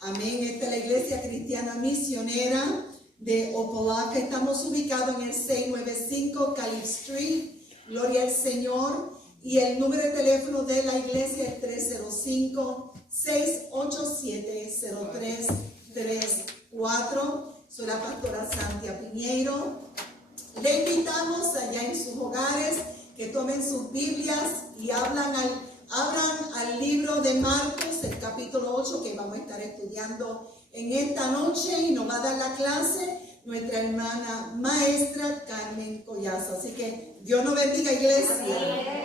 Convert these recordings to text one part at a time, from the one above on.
Amén. Esta es la Iglesia Cristiana Misionera de Opa-locka. Estamos ubicados en el 695 Calif Street. Gloria al Señor. Y el número de teléfono de la iglesia es 305-687-0334. Soy la pastora Santia Piñeiro. Le invitamos allá en sus hogares que tomen sus Biblias y abran al libro de Marcos, el capítulo 8, que vamos a estar estudiando en esta noche, y nos va a dar la clase nuestra hermana maestra Carmen Collazo. Así que Dios nos bendiga, iglesia. Amén.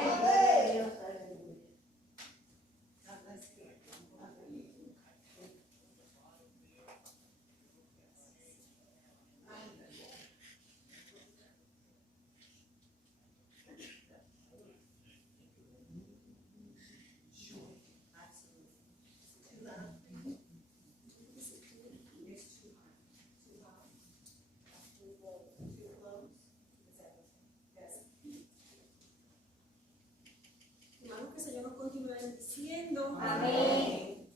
Amén.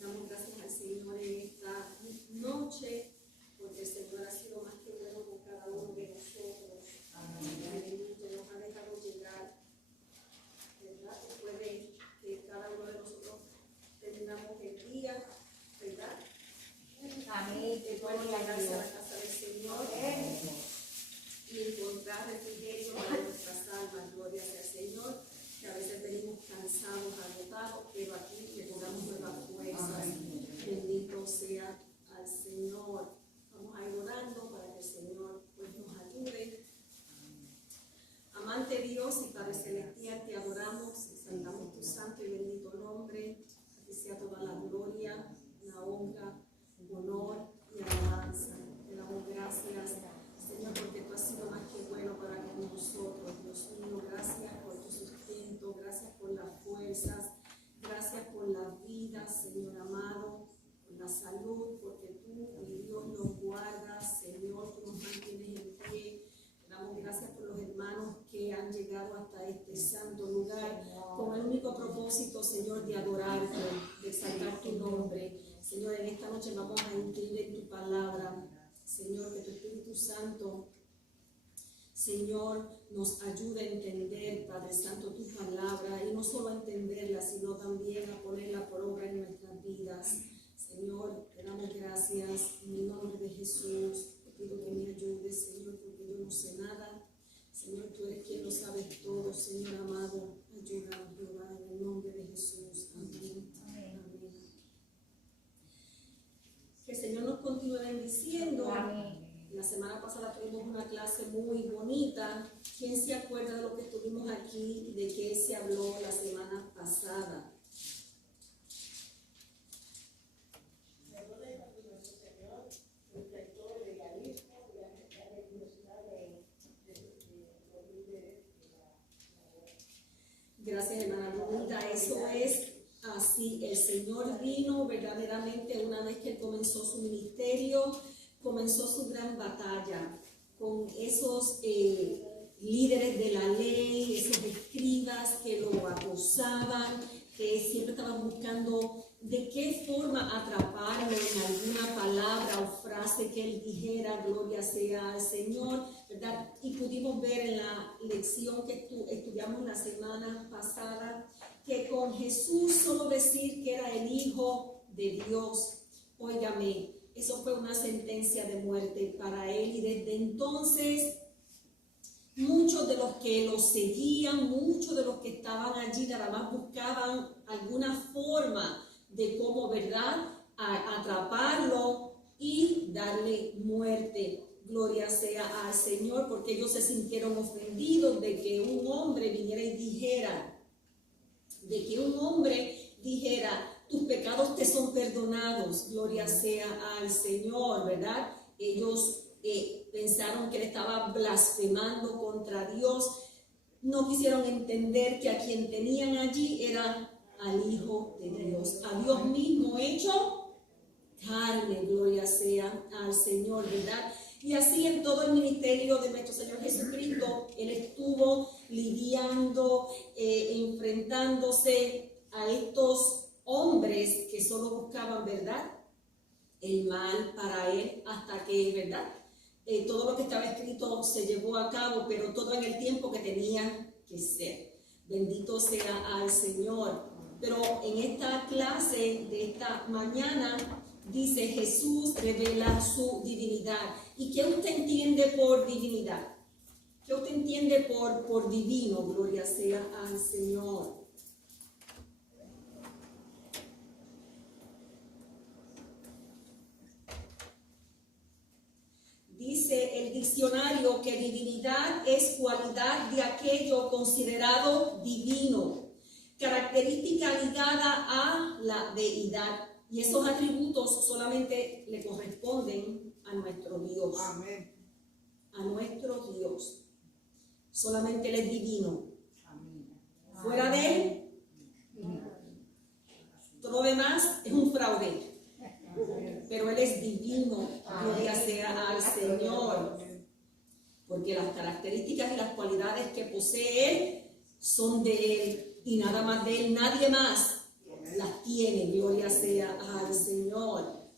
Damos gracias al Señor en esta noche, porque el Señor ha sido más que bueno con cada uno de nosotros. Amén. Nos ha dejado llegar, ¿verdad? Después de que cada uno de nosotros terminamos el día, ¿verdad? Amén. Después de llegarse a la casa del Señor. Amén. Y encontrar refrigerio para nuestras almas. Gloria sea al Señor. Que a veces venimos cansados, agotados, pero aquí le cobramos nuevas fuerzas. Bendito sea al Señor. Vamos a ir orando para que el Señor pues, nos ayude. Amante Dios y Padre Celestial, te adoramos, exaltamos tu santo y bendito nombre. A ti sea toda la gloria, la honra, honor y alabanza. Te damos gracias, Señor, porque tú has sido más que bueno para con nosotros. Dios mío, gracias por tu sustento, gracias por las fuerzas, gracias por la vida, Señor amado, por la salud, porque tú, mi Dios, nos guardas, Señor, tú nos mantienes en pie. Te damos gracias por los hermanos que han llegado hasta este santo lugar con el único propósito, Señor, de adorarte, de exaltar tu nombre. Señor, en esta noche vamos a entender tu palabra. Señor, que tu Espíritu Santo, Señor, nos ayude a entender, Padre Santo, tu palabra, y no solo a entenderla, sino también a ponerla por obra en nuestras vidas. Señor, te damos gracias en el nombre de Jesús. Te pido que me ayudes, Señor, porque yo no sé nada. Señor, tú eres quien lo sabes todo, Señor amado. Ayúdanos, Jehová, en el nombre de Jesús. Amén. Amén. Que el Señor nos continúe bendiciendo. Amén. La semana pasada tuvimos una clase muy bonita. ¿Quién se acuerda de lo que estuvimos aquí y de qué se habló la semana pasada? Gracias, hermana Brunita. Eso es así. El Señor vino verdaderamente una vez que Él comenzó su ministerio, comenzó su gran batalla con esos líderes de la ley, esos escribas que lo acusaban, que siempre estaban buscando de qué forma atraparlo en alguna palabra o frase que él dijera, gloria sea al Señor, ¿verdad? Y pudimos ver en la lección que estudiamos la semana pasada, que con Jesús solo decir que era el Hijo de Dios, óigame, eso fue una sentencia de muerte para él, y desde entonces muchos de los que lo seguían, muchos de los que estaban allí nada más buscaban alguna forma de cómo, ¿verdad?, atraparlo y darle muerte. Gloria sea al Señor, porque ellos se sintieron ofendidos de que un hombre viniera y dijera, tus pecados te son perdonados. Gloria sea al Señor, ¿verdad? Ellos pensaron que él estaba blasfemando contra Dios. No quisieron entender que a quien tenían allí era al Hijo de Dios, a Dios mismo hecho carne. Gloria sea al Señor, ¿verdad? Y así en todo el ministerio de nuestro Señor Jesucristo, Él estuvo lidiando, enfrentándose a estos hombres que solo buscaban, ¿verdad?, el mal para él, hasta que, ¿verdad?, todo lo que estaba escrito se llevó a cabo, pero todo en el tiempo que tenía que ser. Bendito sea al Señor. Pero en esta clase de esta mañana dice: Jesús revela su divinidad. ¿Y qué usted entiende por divinidad? ¿Qué usted entiende por divino? Gloria sea al Señor. Dice el diccionario que divinidad es cualidad de aquello considerado divino, característica ligada a la deidad. Y esos atributos solamente le corresponden a nuestro Dios. Amén. A nuestro Dios. Solamente Él es divino. Amén. Fuera de Él, todo lo demás es un fraude. Pero Él es divino, gloria sea al Señor. Porque las características y las cualidades que posee Él son de Él y nada más de Él, nadie más las tiene, gloria sea al Señor.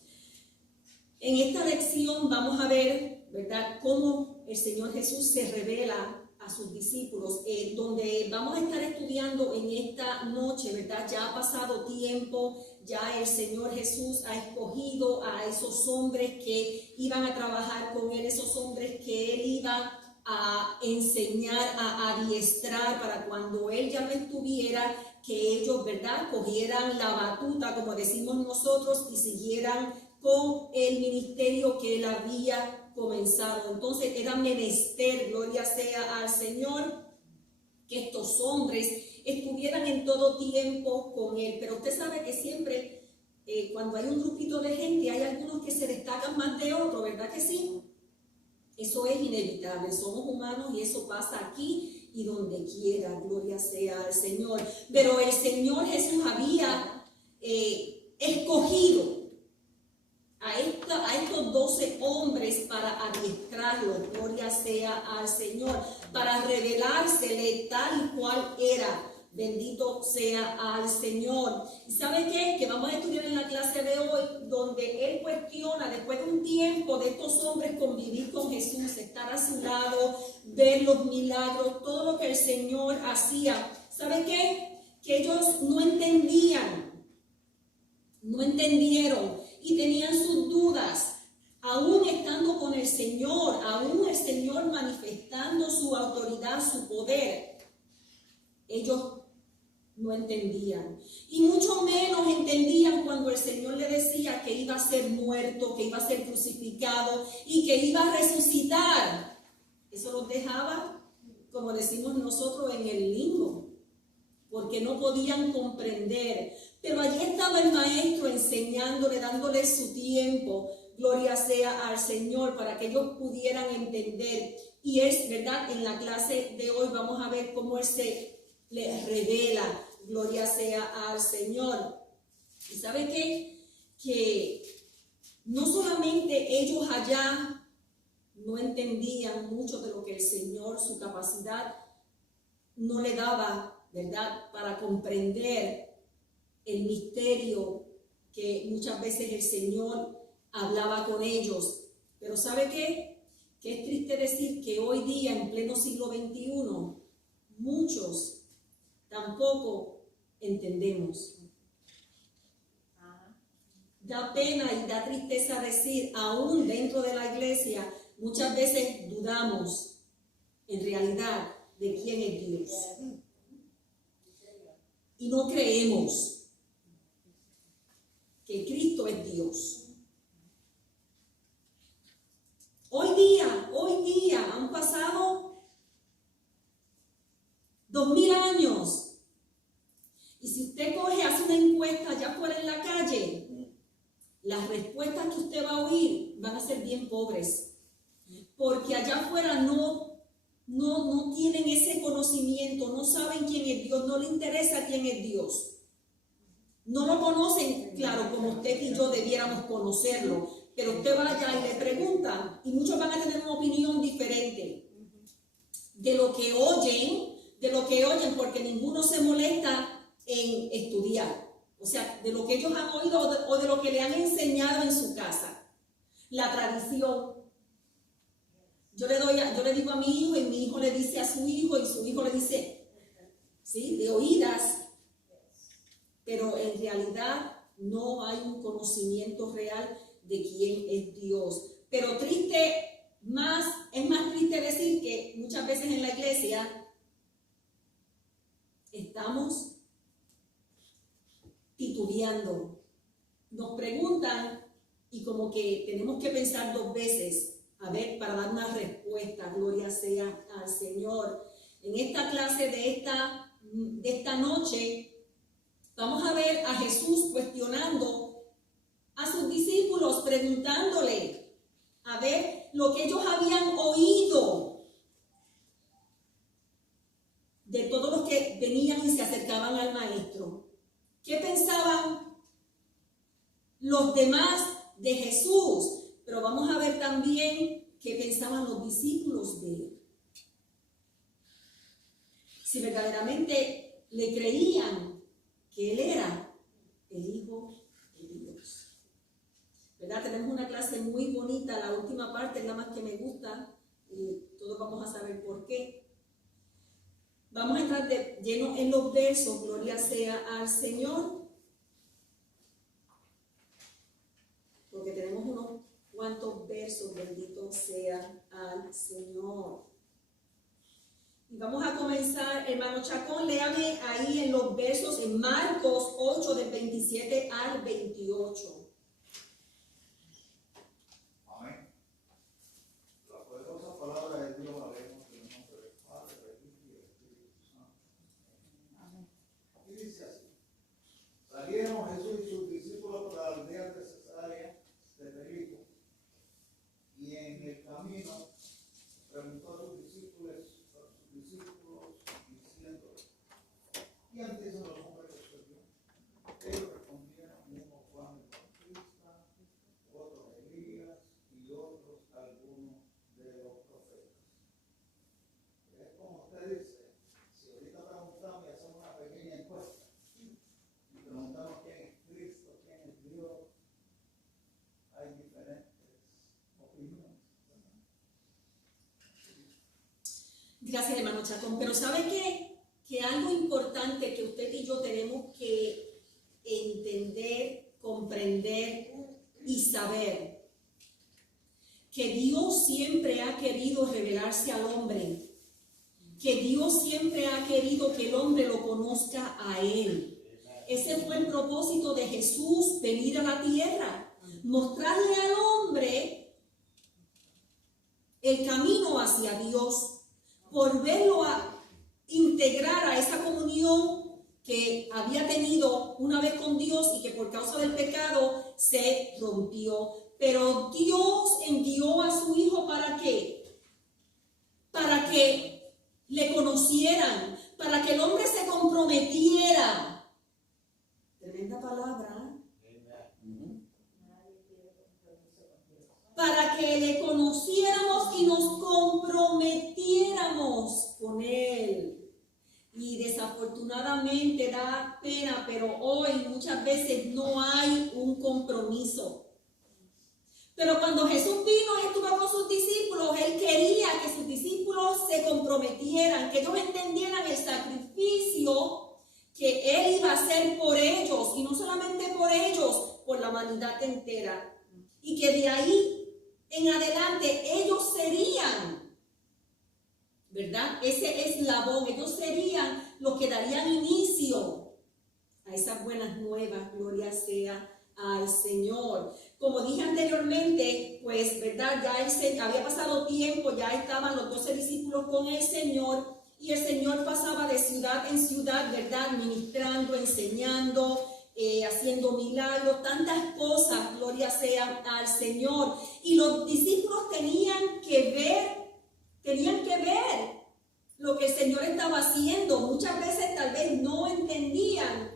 En esta lección vamos a ver, ¿verdad?, cómo el Señor Jesús se revela a sus discípulos, donde vamos a estar estudiando en esta noche, ¿verdad? Ya ha pasado tiempo, ya el Señor Jesús ha escogido a esos hombres que iban a trabajar con Él, esos hombres que Él iba a enseñar, a adiestrar para cuando Él ya no estuviera, que ellos, ¿verdad?, cogieran la batuta, como decimos nosotros, y siguieran con el ministerio que Él había comenzado. Entonces era menester, gloria sea al Señor, que estos hombres estuvieran en todo tiempo con Él. Pero usted sabe que siempre cuando hay un grupito de gente hay algunos que se destacan más de otros, ¿verdad que sí? Eso es inevitable, somos humanos y eso pasa aquí y donde quiera, gloria sea al Señor. Pero el Señor Jesús había escogido a estos 12 hombres para adiestrarlos, gloria sea al Señor, para revelársele tal y cual era. Bendito sea al Señor. ¿Y sabe qué? Que vamos a estudiar en la clase de hoy, donde Él cuestiona, después de un tiempo de estos hombres convivir con Jesús, estar a su lado, ver los milagros, todo lo que el Señor hacía. ¿Sabe qué? Que ellos no entendieron y tenían sus dudas, aún estando con el Señor, aún el Señor manifestando su autoridad, su poder. Ellos no entendían, y mucho menos entendían cuando el Señor le decía que iba a ser muerto, que iba a ser crucificado y que iba a resucitar. Eso los dejaba, como decimos nosotros, en el limbo, porque no podían comprender. Pero allí estaba el maestro enseñándole, dándole su tiempo, gloria sea al Señor, para que ellos pudieran entender. Y es verdad, en la clase de hoy vamos a ver cómo Él se le revela, gloria sea al Señor. ¿Y sabe qué? Que no solamente ellos allá no entendían mucho de lo que el Señor, su capacidad, no le daba, ¿verdad?, para comprender el misterio que muchas veces el Señor hablaba con ellos. Pero ¿sabe qué? Que es triste decir que hoy día, en pleno siglo XXI, muchos tampoco entendemos. Da pena y da tristeza decir, aún dentro de la iglesia, muchas veces dudamos en realidad de quién es Dios. Y no creemos que Cristo es Dios. Hoy día han pasado 2000 años. Y si usted hace una encuesta allá afuera en la calle, las respuestas que usted va a oír van a ser bien pobres. Porque allá afuera no tienen ese conocimiento, no saben quién es Dios, no les interesa quién es Dios. No lo conocen, claro, como usted y yo debiéramos conocerlo, pero usted vaya y le pregunta, y muchos van a tener una opinión diferente de lo que oyen, porque ninguno se molesta en estudiar. O sea, de lo que ellos han oído o de lo que le han enseñado en su casa. La tradición. Yo le digo a mi hijo y mi hijo le dice a su hijo y su hijo le dice, ¿sí? De oídas. Pero en realidad no hay un conocimiento real de quién es Dios. Pero es más triste decir que muchas veces en la iglesia estamos titubeando. Nos preguntan y como que tenemos que pensar 2 veces, a ver, para dar una respuesta. Gloria sea al Señor. En esta clase de esta noche vamos a ver a Jesús cuestionando a sus discípulos, preguntándole, a ver, lo que ellos habían oído de todos los que venían y se acercaban al Maestro. ¿Qué pensaban los demás de Jesús? Pero vamos a ver también qué pensaban los discípulos de él. Si verdaderamente le creían que él era el Hijo de Dios. ¿Verdad? Tenemos una clase muy bonita, la última parte es la más que me gusta y todos vamos a saber por qué. Vamos a entrar de lleno en los versos, gloria sea al Señor, porque tenemos unos cuantos versos, bendito sea al Señor. Y vamos a comenzar, hermano Chacón, léame ahí en los versos, en Marcos 8, del 27 al 28. Amén. La poderosa palabra de Dios, hablemos en el nombre del Padre, del Hijo y del Espíritu Santo. Amén. Y dice así: salieron Jesús y sus discípulos por la aldea de Cesarea de Filipo, y en el camino preguntó a sus discípulos diciendo: ¿quién dicen los hombres que soy yo? Ellos respondieron: uno Juan el Bautista, otro Elías y otros algunos de los profetas. Es como usted dice, si ahorita preguntamos y hacemos una pequeña encuesta y preguntamos quién es Cristo, quién es Dios, hay diferentes opiniones. Gracias, hermano Chacón. Pero ¿sabe qué? Que algo importante que usted y yo tenemos que entender, comprender y saber, que Dios siempre ha querido revelarse al hombre, que Dios siempre ha querido que el hombre lo conozca a Él. Ese fue el propósito de Jesús, venir a la tierra, mostrarle al hombre el camino hacia Dios, volverlo a integrar a esa comunión que había tenido una vez con Dios y que por causa del pecado se rompió. Pero Dios envió a su Hijo ¿para qué? Para que le conocieran, para que el hombre se comprometiera. Tremenda palabra. Para que le conociéramos y nos comprometiéramos con Él. Y desafortunadamente da pena, pero hoy muchas veces no hay un compromiso. Pero cuando Jesús vino y estuvo con sus discípulos, Él quería que sus discípulos se comprometieran, que ellos entendieran el sacrificio que Él iba a hacer por ellos, y no solamente por ellos, por la humanidad entera. Y que de ahí en adelante ellos serían, ¿verdad? Ese eslabón, ellos serían los que darían inicio a esas buenas nuevas, gloria sea al Señor. Como dije anteriormente, pues, ¿verdad? Ya había pasado tiempo, ya estaban los 12 discípulos con el Señor, y el Señor pasaba de ciudad en ciudad, ¿verdad? Ministrando, enseñando, haciendo milagros, tantas cosas, gloria sea al Señor. Y los discípulos tenían que ver lo que el Señor estaba haciendo. Muchas veces tal vez no entendían,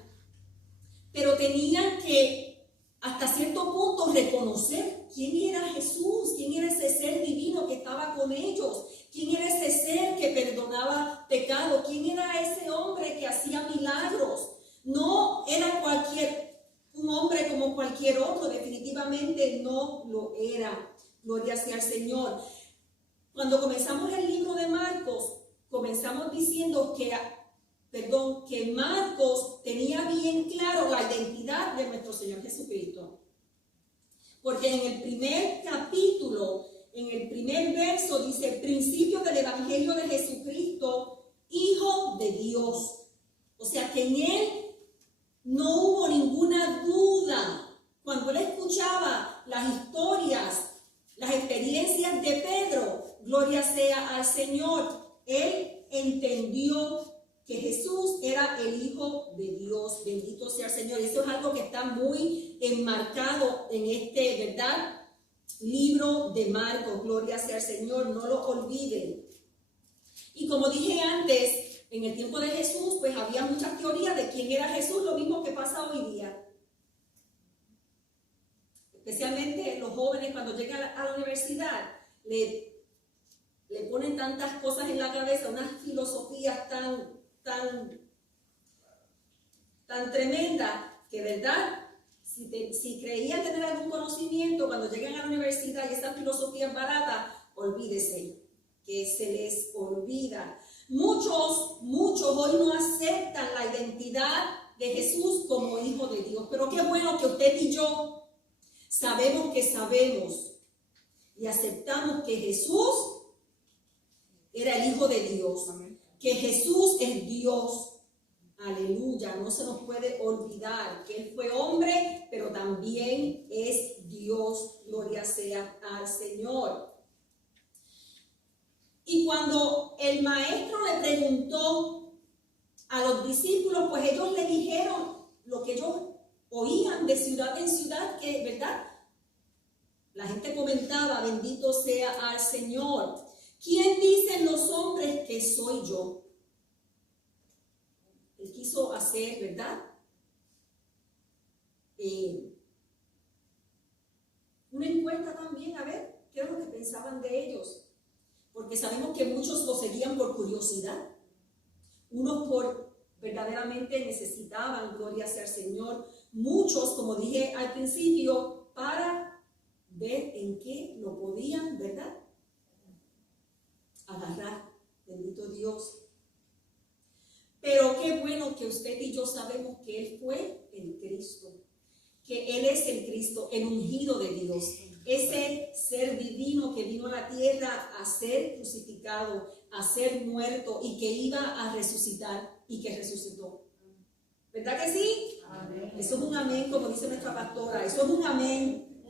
pero tenían que hasta cierto punto reconocer quién era Jesús, quién era ese ser divino que estaba con ellos, quién era ese ser que perdonaba pecados, quién era ese hombre que hacía milagros. No era un hombre como cualquier otro, definitivamente no lo era. Gloria sea al Señor. Cuando comenzamos el libro de Marcos, comenzamos diciendo que Marcos tenía bien claro la identidad de nuestro Señor Jesucristo. Porque en el primer capítulo, en el primer verso, dice: principio del Evangelio de Jesucristo, Hijo de Dios. O sea que en él no hubo ninguna duda. Cuando él escuchaba las historias, las experiencias de Pedro, gloria sea al Señor, él entendió que Jesús era el Hijo de Dios. Bendito sea el Señor. Eso es algo que está muy enmarcado en este, ¿verdad?, libro de Marcos. Gloria sea al Señor, no lo olviden. Y como dije antes, en el tiempo de Jesús, pues había muchas teorías de quién era Jesús, lo mismo que pasa hoy día. Especialmente los jóvenes cuando llegan a la universidad, le ponen tantas cosas en la cabeza, unas filosofías tan tremendas, que verdad, si creían tener algún conocimiento, cuando llegan a la universidad y esas filosofías baratas, olvídese, que se les olvida. Muchos hoy no aceptan la identidad de Jesús como Hijo de Dios, pero qué bueno que usted y yo sabemos que sabemos y aceptamos que Jesús era el Hijo de Dios. Amén. Que Jesús es Dios. Aleluya, no se nos puede olvidar que Él fue hombre, pero también es Dios. Gloria sea al Señor. Y cuando el maestro le preguntó a los discípulos, pues ellos le dijeron lo que ellos oían de ciudad en ciudad, que, ¿verdad?, la gente comentaba: bendito sea al Señor. ¿Quién dicen los hombres que soy yo? Él quiso hacer, ¿verdad?, una encuesta también, a ver qué era lo que pensaban de ellos. Porque sabemos que muchos lo seguían por curiosidad. Unos verdaderamente necesitaban, gloria sea al Señor. Muchos, como dije al principio, para ver en qué lo podían, ¿verdad?, agarrar. Bendito Dios. Pero qué bueno que usted y yo sabemos que Él fue el Cristo, que Él es el Cristo, el ungido de Dios, ese ser divino que vino a la tierra a ser crucificado, a ser muerto y que iba a resucitar y que resucitó. ¿Verdad que sí? Amén. Eso es un amén, como dice nuestra pastora, eso es un amén.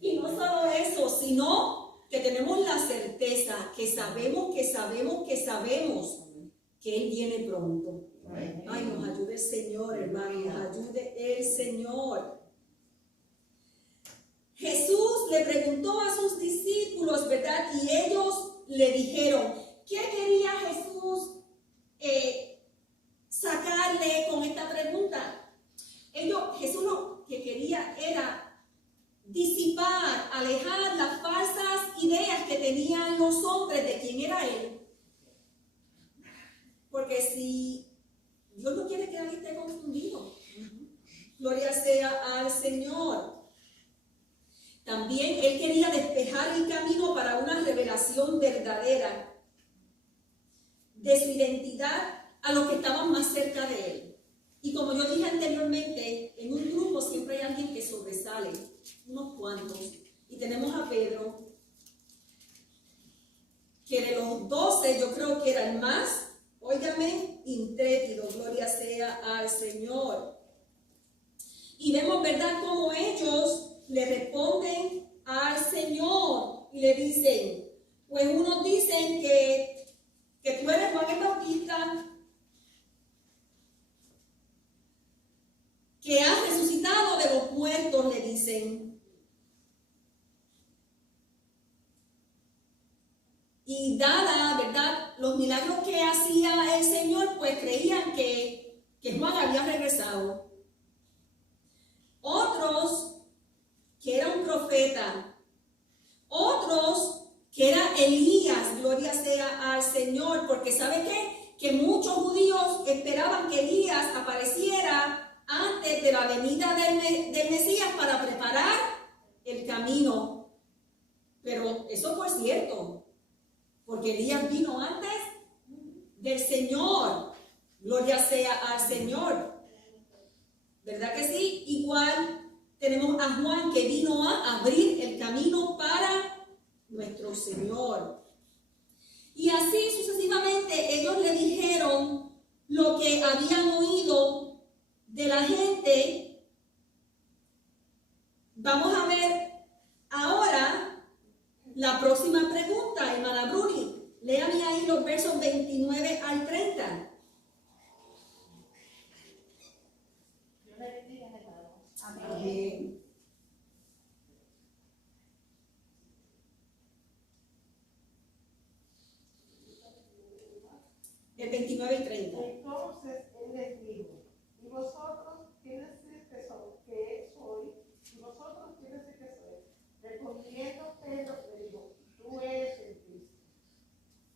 Y no solo eso, sino que tenemos la certeza, que sabemos que Él viene pronto. Ay, nos ayude el Señor, hermano, nos ayude el Señor. Jesús le preguntó a sus discípulos, ¿verdad? Y ellos le dijeron, ¿qué quería Jesús sacarle con esta pregunta? Jesús lo que quería era disipar, alejar las falsas ideas que tenían los hombres de quién era Él. Porque si Dios no quiere que nadie esté confundido. Gloria sea al Señor. También Él quería despejar el camino para una revelación verdadera de su identidad a los que estaban más cerca de Él. Y como yo dije anteriormente, en un grupo siempre hay alguien que sobresale, unos cuantos. Y tenemos a Pedro, que de los 12 yo creo que era el más, óigame, intrépido. Gloria sea al Señor. Y vemos, ¿verdad?, cómo ellos le responden al Señor y le dicen, pues unos dicen que tú eres Juan el Bautista, que has resucitado de los muertos, le dicen. Y dada, ¿verdad?, los milagros que hacía el Señor, pues creían que Juan había regresado. Otros que era un profeta, otros que era Elías, gloria sea al Señor, porque ¿sabe qué? que muchos judíos esperaban que Elías apareciera antes de la venida del Mesías para preparar el camino. Pero eso fue cierto, porque Elías vino antes del Señor. Gloria sea al Señor. ¿Verdad que sí? Igual tenemos a Juan, que vino a abrir el camino para nuestro Señor. Y así sucesivamente ellos le dijeron lo que habían oído de la gente. Vamos a ver ahora la próxima pregunta, hermana Bruni. Léame ahí los versos 29 al 30. Amén. El 29 y 30. Entonces él les dijo: ¿y vosotros quiénes que soy? ¿Y vosotros quiénes que soy? Respondiendo Pedro le dijo: tú eres el Cristo.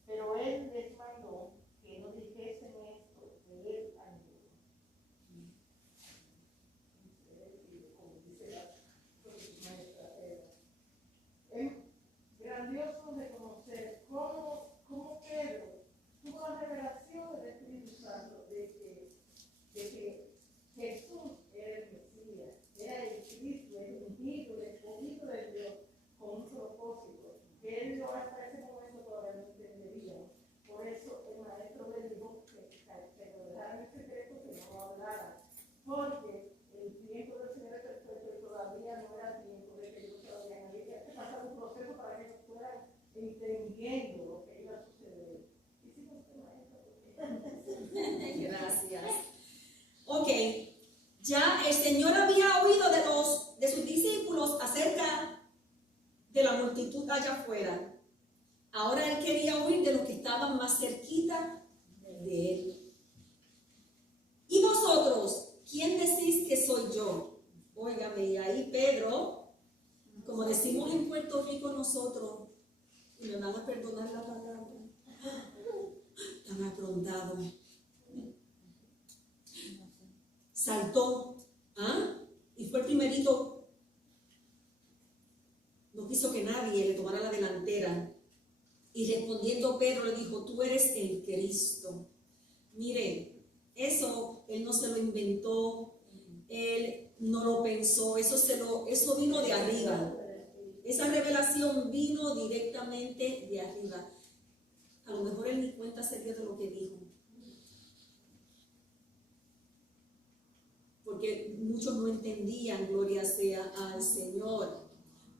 Pero él les mandó que no dijesen esto de él a ninguno. Como dice la maestra Eva. Es grandioso reconocer cómo Pedro tuvo la revelación del Espíritu Santo de que Jesús era el Mesías, era el Cristo, el ungido, el escogido de Dios, con un propósito que él no hasta ese momento todavía no entendería. Por eso el maestro le dijo que lo dejara en secreto, que no lo hablara, porque el tiempo del Señor es perfecto y todavía no era tiempo de que ellos todavía había que pasar un proceso para que ellos fueran entendiendo lo que iba a suceder. Gracias. Ok, ya el Señor había oído de sus discípulos acerca de la multitud allá afuera. Ahora él quería oír de los que estaban más cerquita de él. ¿Y vosotros, quién decís que soy yo? Óigame, y ahí Pedro, como decimos en Puerto Rico nosotros, y me van a perdonar la palabra, tan aprontado, saltó, y fue el primerito. No quiso que nadie le tomara la delantera. Y respondiendo Pedro le dijo: tú eres el Cristo. Mire, eso él no se lo inventó, él no lo pensó, eso vino de arriba. Esa revelación vino directamente de arriba. A lo mejor él ni cuenta se dio de lo que dijo, porque muchos no entendían, gloria sea al Señor.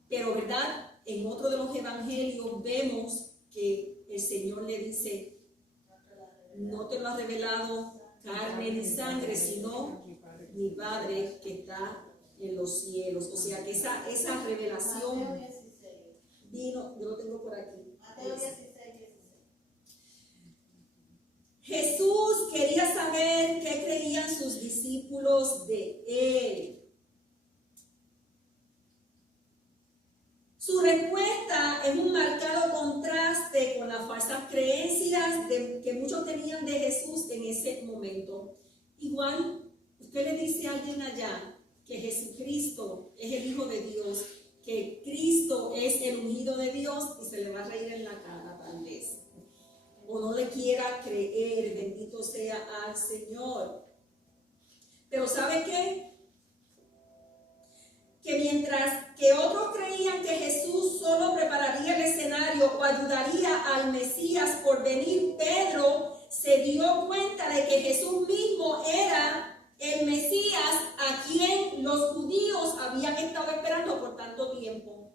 Pero verdad, en otro de los evangelios vemos que el Señor le dice: no te lo ha revelado carne ni sangre, sino mi Padre que está en los cielos. O sea que esa revelación vino, yo lo tengo por aquí. Mateo 16. Jesús quería saber qué creían sus discípulos de él. Su respuesta es un marcado contraste con las falsas creencias que muchos tenían de Jesús en ese momento. Igual, usted le dice a alguien allá que Jesucristo es el Hijo de Dios, que Cristo es el ungido de Dios, y se le va a reír en la cara tal vez. O no le quiera creer, bendito sea al Señor. Pero ¿sabe qué? Que mientras que otros creían que Jesús solo prepararía el escenario o ayudaría al Mesías por venir, Pedro se dio cuenta de que Jesús mismo era el Mesías a quien los judíos habían estado esperando por tanto tiempo.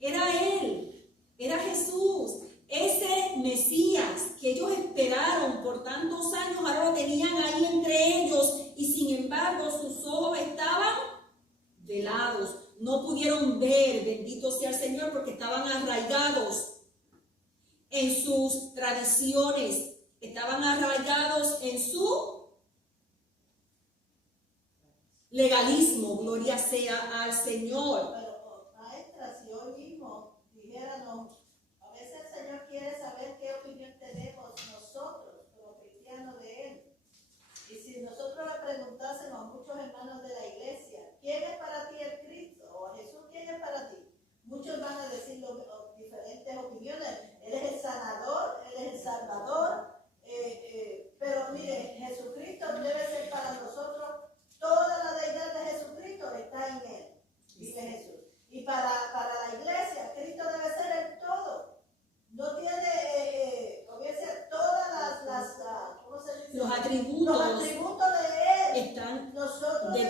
Era él, era Jesús. Ese Mesías que ellos esperaron por tantos años, ahora lo tenían ahí entre ellos, y sin embargo sus ojos estaban velados. No pudieron ver, bendito sea el Señor, porque estaban arraigados en sus tradiciones, estaban arraigados en su legalismo. Gloria sea al Señor. Pero, maestra, si hoy mismo dijéramos, a veces el Señor quiere saber qué opinión tenemos nosotros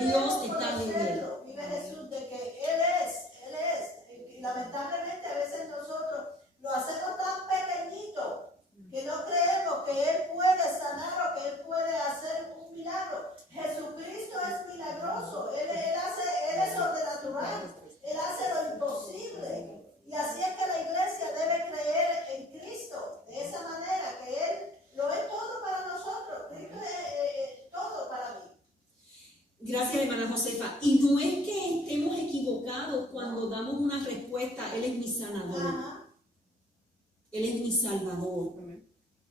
Dios está en él. Vive Jesús de que Él es. Y lamentablemente a veces nosotros lo hacemos tan pequeñito que no creemos que Él puede sanar o que Él puede hacer un milagro. Jesucristo es milagroso. Él es sobrenatural. Él hace lo imposible. Y así es que la iglesia debe creer en Cristo. De esa manera, que Él lo es todo para nosotros. Cristo es todo para mí. Gracias, hermana Josefa. Y no es que estemos equivocados cuando damos una respuesta, Él es mi sanador, Ajá. Él es mi salvador,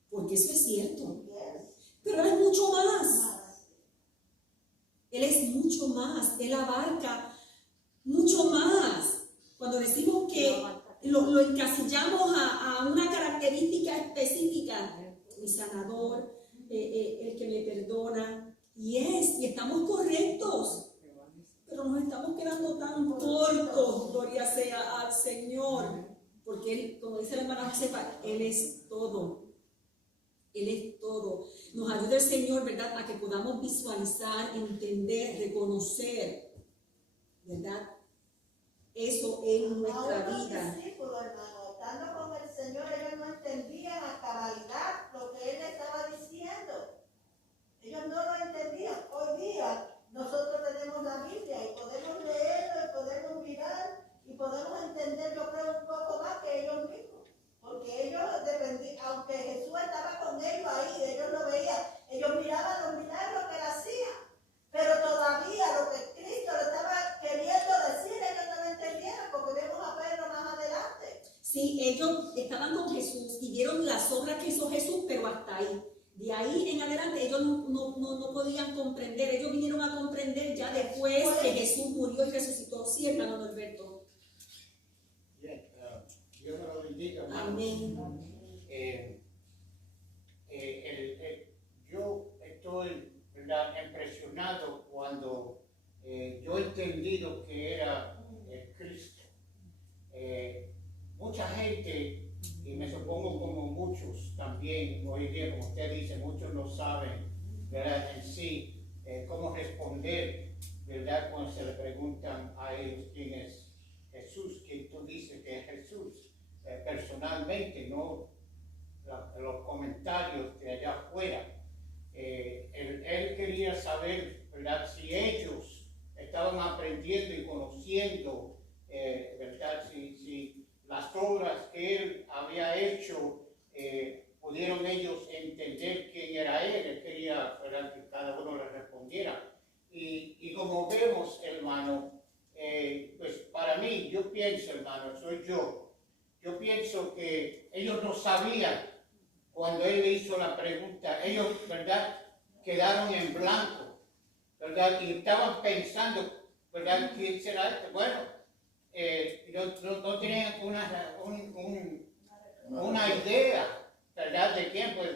porque eso es cierto. Yes. Pero Él es mucho más. Él es mucho más. Él abarca mucho más. Cuando decimos que lo encasillamos a una característica específica, mi sanador, el que me perdona, y estamos correctos, pero nos estamos quedando tan cortos, gloria sea al Señor, porque Él, como dice la hermana Josefa, Él es todo. Él es todo. Nos ayuda el Señor, ¿verdad?, a que podamos visualizar, entender, reconocer, ¿verdad?, eso en nuestra Aún los vida. discípulos, hermano, estando con el Señor, ellos no entendían a cabalidad lo que Él estaba diciendo. Ellos no lo entendían. Hoy día nosotros tenemos la Biblia y podemos leerlo y podemos mirar y podemos entender, yo creo, un poco más que ellos mismos. Porque ellos dependían, aunque Jesús estaba con ellos ahí, ellos lo veían, ellos miraban los milagros que Él hacía. Pero todavía lo que Cristo le estaba queriendo decir, ellos no lo entendieron, porque vemos a Pedro más adelante. Sí, ellos estaban con Jesús y vieron las obras que hizo Jesús, pero hasta ahí. De ahí en adelante ellos no podían comprender. Ellos vinieron a comprender ya después que Jesús murió y resucitó. Sí, hermano Norberto. Bien, Dios me lo bendiga, hermano. Amén. Yo estoy, ¿verdad?, impresionado cuando yo he entendido que era Cristo. Mucha gente, y me supongo como muchos también hoy día, como usted dice, muchos no saben, ¿verdad?, en sí cómo responder, ¿verdad?, cuando se le preguntan a ellos quién es Jesús, que tú dices que es Jesús, personalmente, no los comentarios de allá afuera. Él quería saber, ¿verdad?, si ellos estaban aprendiendo y conociendo, ¿verdad?, si las obras que Él había hecho, pudieron ellos entender quién era Él. Él quería, ¿verdad?, que cada uno le respondiera. Y como vemos, hermano, pues para mí, yo pienso, hermano, yo pienso que ellos no sabían cuando Él le hizo la pregunta. Ellos, ¿verdad?, quedaron en blanco, ¿verdad?, y estaban pensando, ¿verdad?, ¿quién será este? Bueno, no tenían una idea, ¿verdad?, de quién, pues,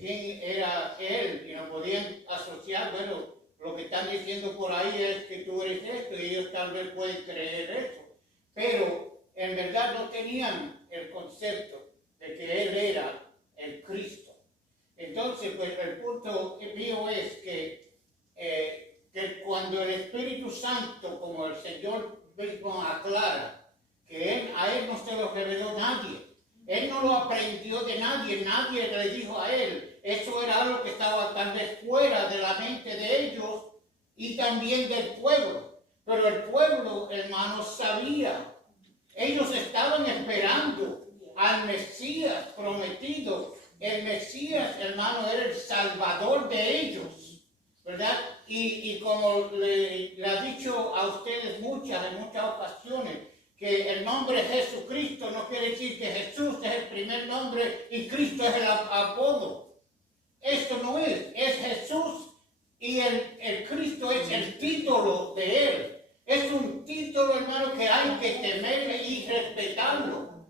quién era Él, y no podían asociar, bueno, lo que están diciendo por ahí es que tú eres esto, y ellos tal vez pueden creer eso, pero en verdad no tenían el concepto de que Él era el Cristo. Entonces, pues el punto mío es que cuando el Espíritu Santo, como el Señor mismo aclara, que a Él no se lo reveló nadie, Él no lo aprendió de nadie, nadie le dijo a Él, eso era algo que estaba tal vez fuera de la mente de ellos y también del pueblo, pero el pueblo, hermanos, sabía, ellos estaban esperando al Mesías prometido. El Mesías, hermano, era el Salvador de ellos, ¿verdad? Y como le ha dicho a ustedes en muchas ocasiones, que el nombre Jesucristo no quiere decir que Jesús es el primer nombre y Cristo es el apodo. Esto no es Jesús y el Cristo es el título de Él. Es un título, hermano, que hay que temerle y respetarlo,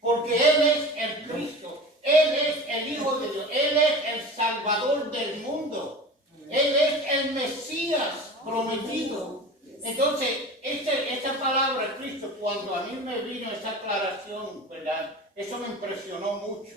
porque Él es el Cristo. Él es el Hijo de Dios, Él es el Salvador del mundo, Él es el Mesías prometido. Entonces, esta palabra Cristo, cuando a mí me vino esa aclaración, ¿verdad?, eso me impresionó mucho.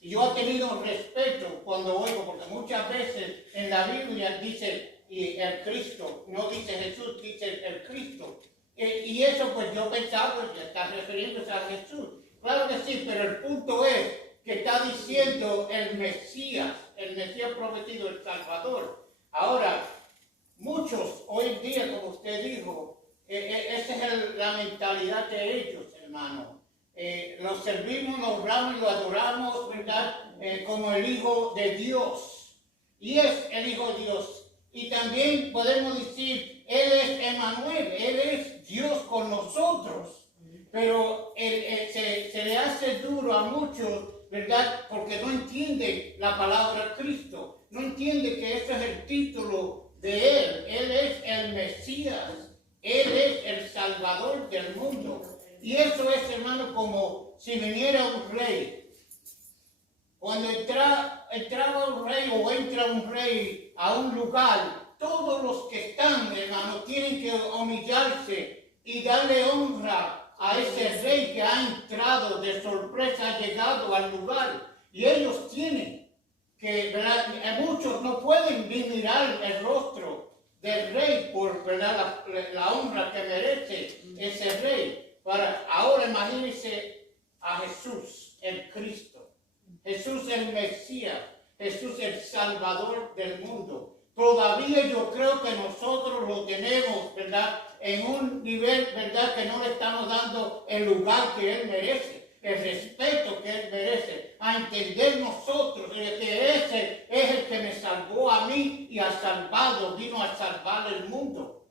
Y yo he tenido respeto cuando oigo, porque muchas veces en la Biblia dice y el Cristo. No dice Jesús, dice el Cristo. Y eso pues yo pensaba, pues ya está refiriéndose a Jesús. Claro que sí, pero el punto es que está diciendo el Mesías prometido, el Salvador. Ahora, muchos hoy en día, como usted dijo, esa es la mentalidad de ellos, hermano. Lo servimos, lo honramos y lo adoramos, ¿verdad? Como el Hijo de Dios. Y es el Hijo de Dios. Y también podemos decir, Él es Emmanuel, Él es Dios con nosotros. Pero se le hace duro a muchos, ¿verdad? Porque no entienden la palabra Cristo. No entienden que ese es el título de Él. Él es el Mesías. Él es el Salvador del mundo. Y eso es, hermano, como si viniera un rey. Cuando entraba un rey o entra un rey a un lugar, todos los que están, hermano, tienen que humillarse y darle honra a ese rey que ha entrado de sorpresa, ha llegado al lugar. Y ellos tienen que, ¿verdad? Muchos no pueden ni mirar el rostro del rey por, ¿verdad? La honra que merece ese rey. Ahora imagínense a Jesús, el Cristo. Jesús el Mesías, Jesús el Salvador del mundo. Todavía yo creo que nosotros lo tenemos, ¿verdad? En un nivel, ¿verdad? Que no le estamos dando el lugar que Él merece, el respeto que Él merece, a entender nosotros que ese es el que me salvó a mí y ha salvado, vino a salvar el mundo.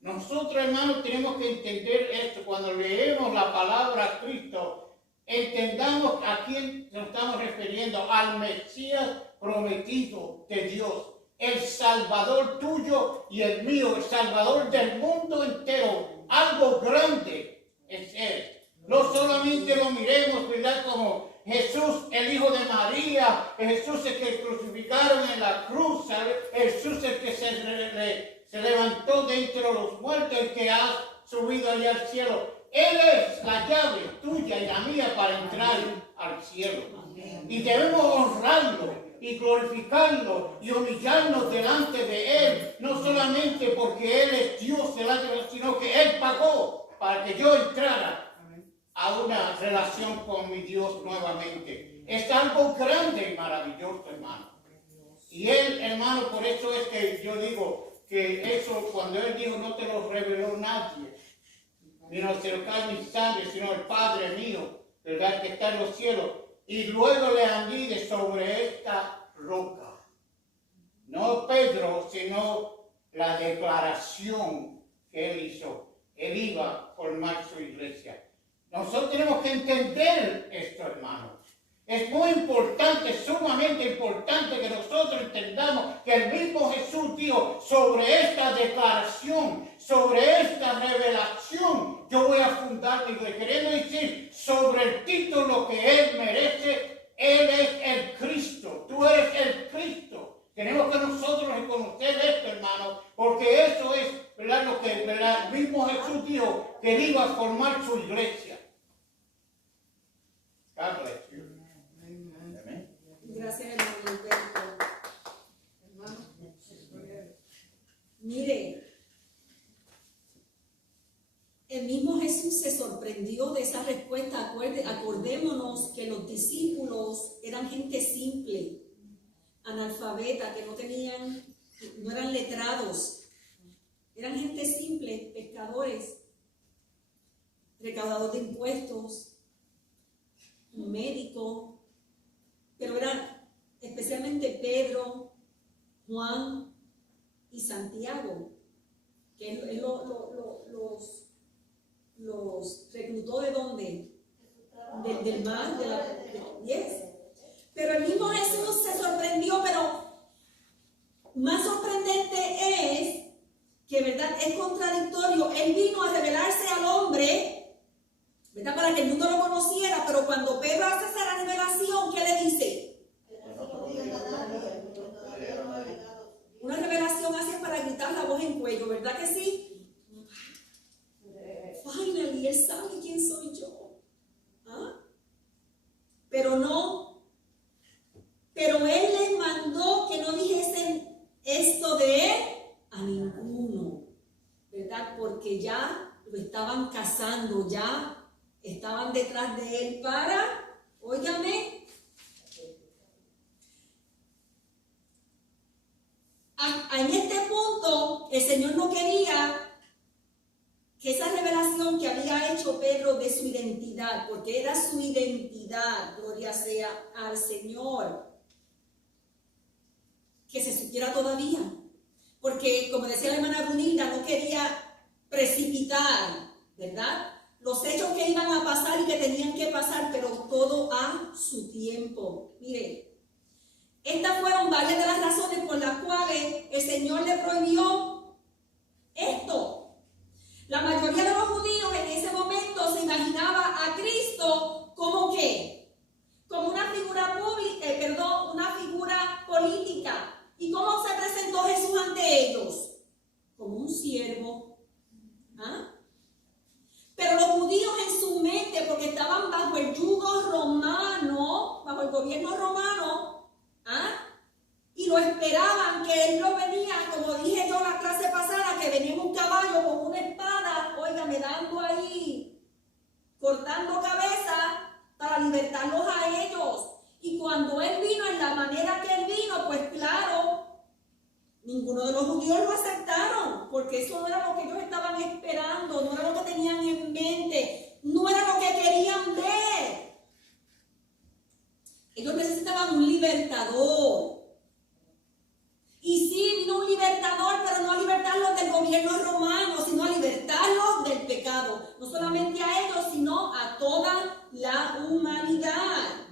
Nosotros, hermanos, tenemos que entender esto. Cuando leemos la palabra Cristo, entendamos a quién nos estamos refiriendo, al Mesías prometido de Dios, el Salvador tuyo y el mío, el Salvador del mundo entero. Algo grande es Él. No solamente lo miremos, ¿verdad? Como Jesús, el Hijo de María, Jesús el que crucificaron en la cruz, ¿sabe? Jesús el que se levantó de entre los muertos, el que ha subido allá al cielo. Él es la llave tuya y la mía para entrar al cielo. Y debemos honrarlo y glorificarlo y humillarnos delante de Él, no solamente porque Él es Dios delante de nosotros, sino que Él pagó para que yo entrara a una relación con mi Dios nuevamente. Es algo grande y maravilloso, hermano. Y Él, hermano, por eso es que yo digo que eso, cuando Él dijo, no te lo reveló nadie, ni no se lo cae mi sangre, sino el Padre mío, ¿verdad? Que está en los cielos. Y luego le añade sobre esta roca. No Pedro, sino la declaración que él hizo. Él iba a formar su iglesia. Nosotros tenemos que entender esto, hermanos. Es muy importante, sumamente importante que nosotros entendamos que el mismo Jesús dijo sobre esta declaración, sobre esta revelación, yo voy a fundar mi iglesia. Queriendo decir, sobre el título que Él merece, Él es el Cristo, tú eres el Cristo. Tenemos que nosotros reconocer esto, hermano, porque eso es, ¿verdad? Lo que, ¿verdad? El mismo Jesús dijo que Él iba a formar su iglesia. God bless you. Gracias, hermano Alberto. Hermano, mire, el mismo Jesús se sorprendió de esa respuesta. Acordémonos que los discípulos eran gente simple, analfabeta, que no eran letrados. Eran gente simple, pescadores, recaudadores de impuestos, un médico. Pero eran especialmente Pedro, Juan y Santiago, que él los reclutó ¿de dónde? Del mar, yes. Pero el mismo Jesús se sorprendió, pero más sorprendente es que, ¿verdad? Es contradictorio. Él vino a revelarse al hombre, ¿verdad? Para que el mundo lo conociera, pero cuando Pedro hace esa revelación, ¿qué le dice? Una revelación hace para gritar la voz en cuello, ¿verdad que sí? Finally, Él sabe quién soy yo. ¿Ah? Pero Él les mandó que no dijesen esto de Él porque ya lo estaban cazando, ya estaban detrás de él para, óigame, en este punto el Señor no quería que esa revelación que había hecho Pedro de su identidad, porque era su identidad, gloria sea al Señor, que se supiera todavía. Porque, como decía la hermana Brunilda, no quería precipitar, ¿verdad?, los hechos que iban a pasar y que tenían que pasar, pero todo a su tiempo. Mire, estas fueron varias de las razones por las cuales el Señor le prohibió esto. La mayoría de los judíos en ese momento se imaginaba a Cristo como ¿qué? Como una figura pública, una figura política. ¿Y cómo se presentó Jesús ante ellos? Como un siervo. ¿Ah? Pero los judíos en su mente, porque estaban bajo el yugo romano, bajo el gobierno romano, ¿ah?, y lo esperaban, que él no venía, como dije yo en la clase pasada, que venía en un caballo con una espada, óigame, dando ahí, cortando cabeza para libertarlos a ellos. Y cuando él vino en la manera que él vino, pues claro, ninguno de los judíos lo aceptaron, porque eso no era lo que ellos estaban esperando, no era lo que tenían en mente, no era lo que querían ver. Ellos necesitaban un libertador. Y sí, vino un libertador, pero no a libertarlos del gobierno romano, sino a libertarlos del pecado. No solamente a ellos, sino a toda la humanidad.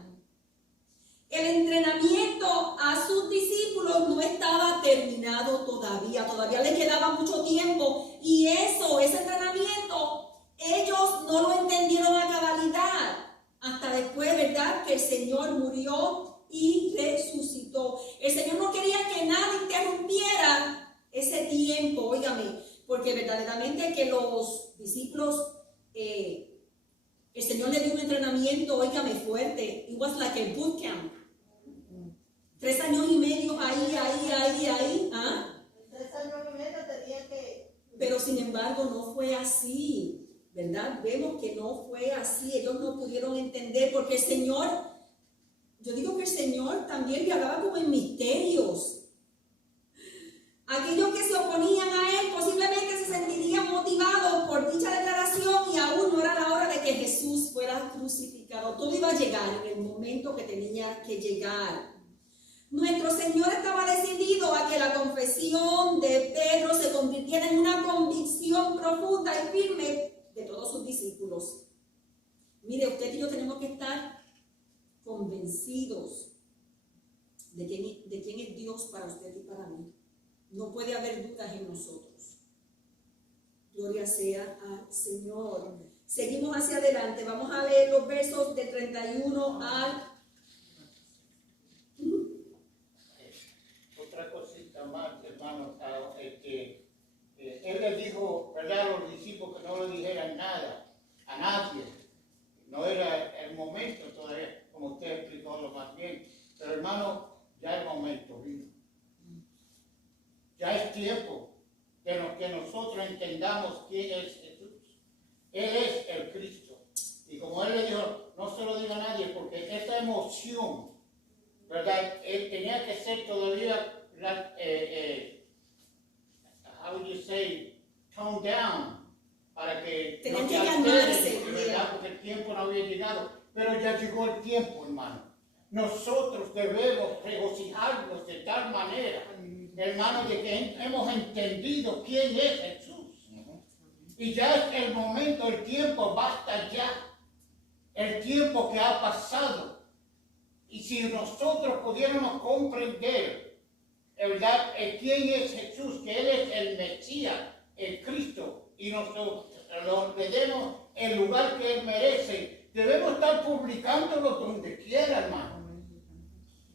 El entrenamiento a sus discípulos no estaba terminado todavía le quedaba mucho tiempo, y ese entrenamiento, ellos no lo entendieron a cabalidad, hasta después, ¿verdad?, que el Señor murió y resucitó. El Señor no quería que nada interrumpiera ese tiempo, óigame, porque verdaderamente que los discípulos, el Señor le dio un entrenamiento, óigame, fuerte. It was like a boot camp. 3 años y medio ahí, ¿ah? 3 años y medio tenía que... Pero sin embargo no fue así, ¿verdad? Vemos que no fue así. Ellos no pudieron entender, porque el Señor, yo digo que el Señor también le hablaba como en misterios. Aquellos que se oponían a él posiblemente se sentirían motivados por dicha declaración, y aún no era la hora de que Jesús fuera crucificado. Todo iba a llegar en el momento que tenía que llegar. Nuestro Señor estaba decidido a que la confesión de Pedro se convirtiera en una convicción profunda y firme de todos sus discípulos. Mire, usted y yo tenemos que estar convencidos de quién es Dios para usted y para mí. No puede haber dudas en nosotros. Gloria sea al Señor. Seguimos hacia adelante. Vamos a leer los versos de 31 al... Otra cosita más, hermano, él le dijo, ¿verdad?, a los discípulos que no le dijeran nada a nadie. No era el momento todavía, como usted explicó lo más bien. Pero hermano, ya el momento vino. Ya es tiempo de que nosotros entendamos quién es Jesús. Él es el Cristo. Y como él le dijo, no se lo diga a nadie, porque esa emoción, ¿verdad?, él tenía que ser todavía, how would you say, toned down, para que Tenían no que se calmarse, alteren, ¿verdad?, porque el tiempo no había llegado. Pero ya llegó el tiempo, hermano. Nosotros debemos regocijarnos de tal manera, hermano, de que hemos entendido quién es Jesús. Y ya es el momento, el tiempo, basta ya. El tiempo que ha pasado. Y si nosotros pudiéramos comprender, ¿verdad?, quién es Jesús, que Él es el Mesías, el Cristo, y nosotros le demos el lugar que Él merece, debemos estar publicándolo donde quiera, hermano.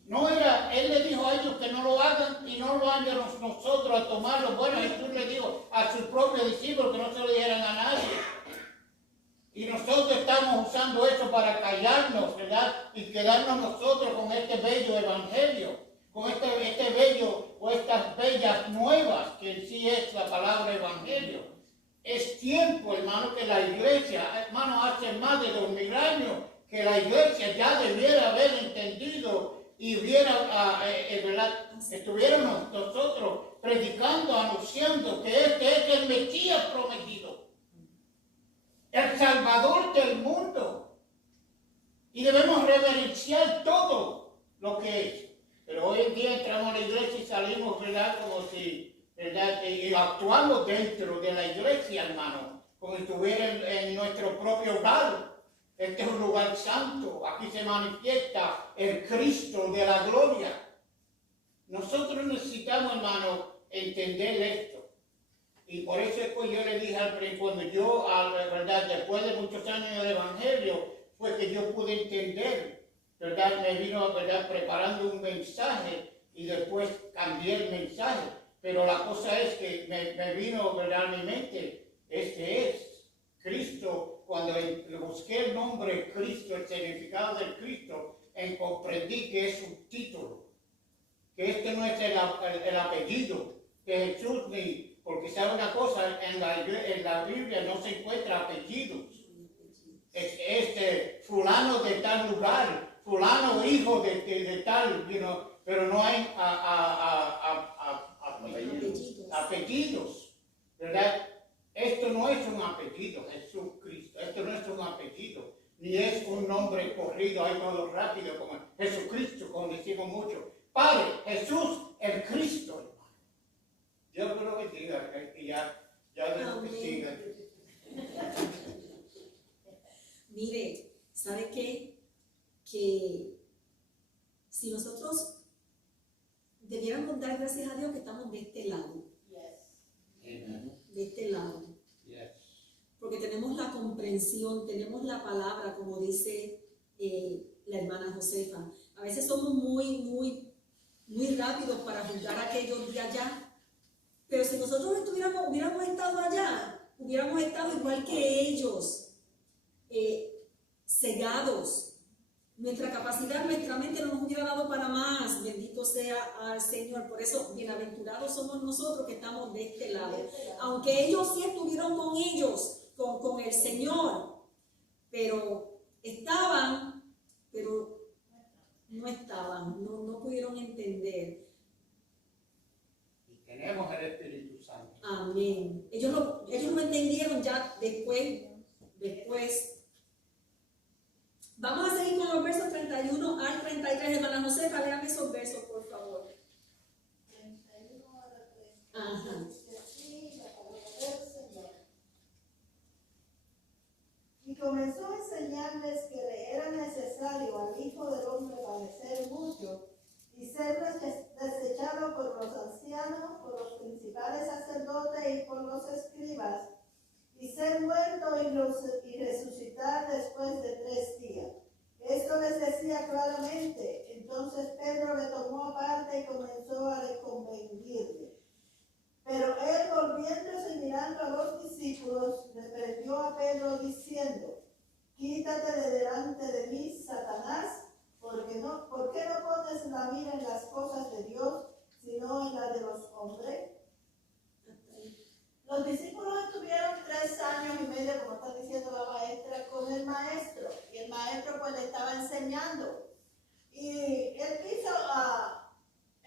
No era, Él le dijo a ellos que no lo hagan, y no lo hagan nosotros a tomarlo. Bueno, Jesús le dijo a sus propios discípulos que no se lo dijeran a nadie. Y nosotros estamos usando eso para callarnos, ¿verdad?, y quedarnos nosotros con este bello evangelio, con este bello o estas bellas nuevas, que en sí es la palabra evangelio. es tiempo, hermano, que la iglesia, hermano, hace más de 2000 años que la iglesia ya debiera haber entendido y hubiera, ¿verdad? Estuviéramos nosotros predicando, anunciando que este es el Mesías prometido, el Salvador del mundo. Y debemos reverenciar todo lo que es. Pero hoy en día entramos a la iglesia y salimos, ¿verdad? Como si, ¿verdad? Y actuamos dentro de la iglesia, hermano, como si estuviera en nuestro propio hogar. Este es un lugar santo. Aquí se manifiesta el Cristo de la gloria. Nosotros necesitamos, hermano, entender esto. Y por eso es que yo le dije al principio, cuando yo, ¿verdad? Después de muchos años del Evangelio, fue que yo pude entender, ¿verdad? Me vino, ¿verdad? Preparando un mensaje y después cambié el mensaje. Pero la cosa es que me vino, ¿verdad? A mi mente, este es Cristo. Cuando busqué el nombre Cristo, el significado del Cristo, comprendí que es un título, que este no es el apellido de Jesús, ni porque sabe una cosa, en la Biblia no se encuentra apellidos. Es fulano de tal lugar, fulano hijo de tal, pero no hay apellidos, ¿verdad? Esto no es un apellido, Jesucristo. Esto no es un apellido, ni es un nombre corrido ahí todo rápido como Jesucristo, como decimos mucho. Padre, Jesús, el Cristo, hermano. Dios me lo bendiga, que ya dejo que siga. Mire, ¿sabe qué? Que si nosotros debiéramos dar gracias a Dios que estamos de este lado. De este lado. Porque tenemos la comprensión, tenemos la palabra, como dice la hermana Josefa. A veces somos muy rápidos para juzgar a aquellos de allá. Pero si nosotros hubiéramos estado allá, hubiéramos estado igual que ellos, cegados. Nuestra capacidad, nuestra mente no nos hubiera dado para más. Bendito sea al Señor. Por eso, bienaventurados somos nosotros que estamos de este lado. Aunque ellos sí estuvieron con ellos, con el Señor, pero estaban, pero no estaban, no pudieron entender. Y tenemos el Espíritu Santo. Amén. Ellos lo entendieron ya después. Vamos a seguir con los versos 31 al 33. Hermana Josefa, léame esos versos, por favor. 31 a la 33. Ajá. Así la palabra del Señor. Y comenzó a enseñarles que le era necesario al Hijo del Hombre padecer mucho y ser desechado por los ancianos, por los principales sacerdotes y por los escribas, y ser muerto y resucitar después de 3 días. Esto les decía claramente. Entonces Pedro le tomó aparte y comenzó a reconvenirle. Pero él, volviéndose y mirando a los discípulos, reprendió a Pedro diciendo: quítate de delante de mí, Satanás, ¿por qué no pones la mira en las cosas de Dios, sino en las de los hombres? Los discípulos estuvieron 3 años y medio, como está diciendo la maestra, con el maestro. Y el maestro pues le estaba enseñando. Y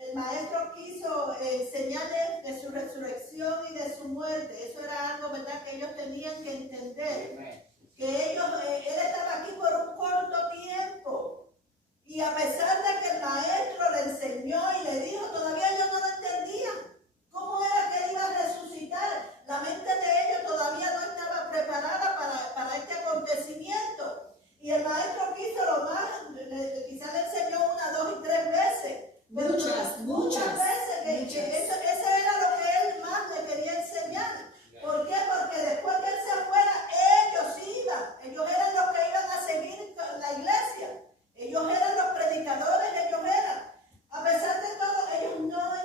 el maestro quiso enseñarles de su resurrección y de su muerte. Eso era algo, ¿verdad?, que ellos tenían que entender. Que él estaba aquí por un corto tiempo. Y a pesar de que el maestro le enseñó y le dijo, todavía ellos no lo entendían. ¿Cómo era que él iba a resucitar? La mente de ellos todavía no estaba preparada para este acontecimiento. Y el maestro quiso lo más, quizás le enseñó 1, 2 y 3 veces. Muchas veces. Ese era lo que él más le quería enseñar. ¿Por qué? Porque después que él se fuera, ellos eran los que iban a seguir la iglesia. Ellos eran los predicadores, ellos eran. A pesar de todo, ellos no